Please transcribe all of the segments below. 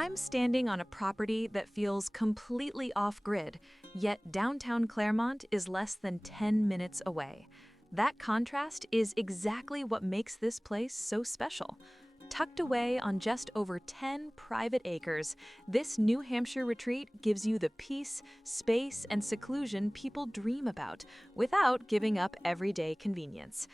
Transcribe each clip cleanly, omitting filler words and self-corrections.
I'm standing on a property that feels completely off-grid, yet downtown Claremont is less than 10 minutes away. That contrast is exactly what makes this place so special. Tucked away on just over 10 private acres, this New Hampshire retreat gives you the peace, space, and seclusion people dream about, without giving up everyday convenience.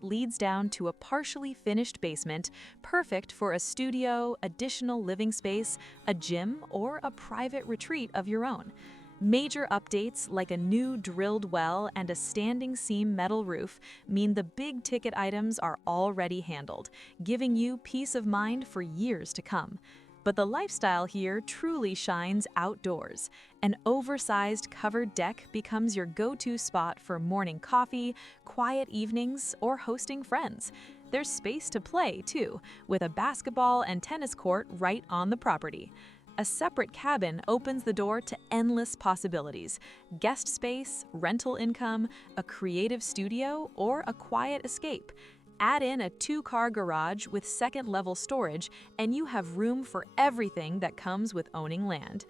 Leads down to a partially finished basement, perfect for a studio, additional living space, a gym, or a private retreat of your own. Major updates like a new drilled well and a standing seam metal roof mean the big-ticket items are already handled, giving you peace of mind for years to come. But the lifestyle here truly shines outdoors. An oversized covered deck becomes your go-to spot for morning coffee, quiet evenings, or hosting friends. There's space to play, too, with a basketball and tennis court right on the property. A separate cabin opens the door to endless possibilities: guest space, rental income, a creative studio, or a quiet escape. Add in a 2-car garage with second-level storage, and you have room for everything that comes with owning land.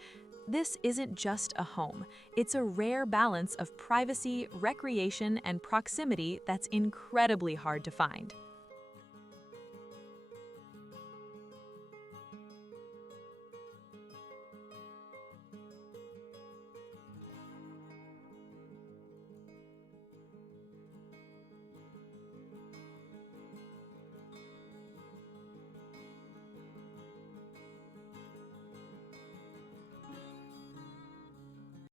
This isn't just a home. It's a rare balance of privacy, recreation, and proximity that's incredibly hard to find.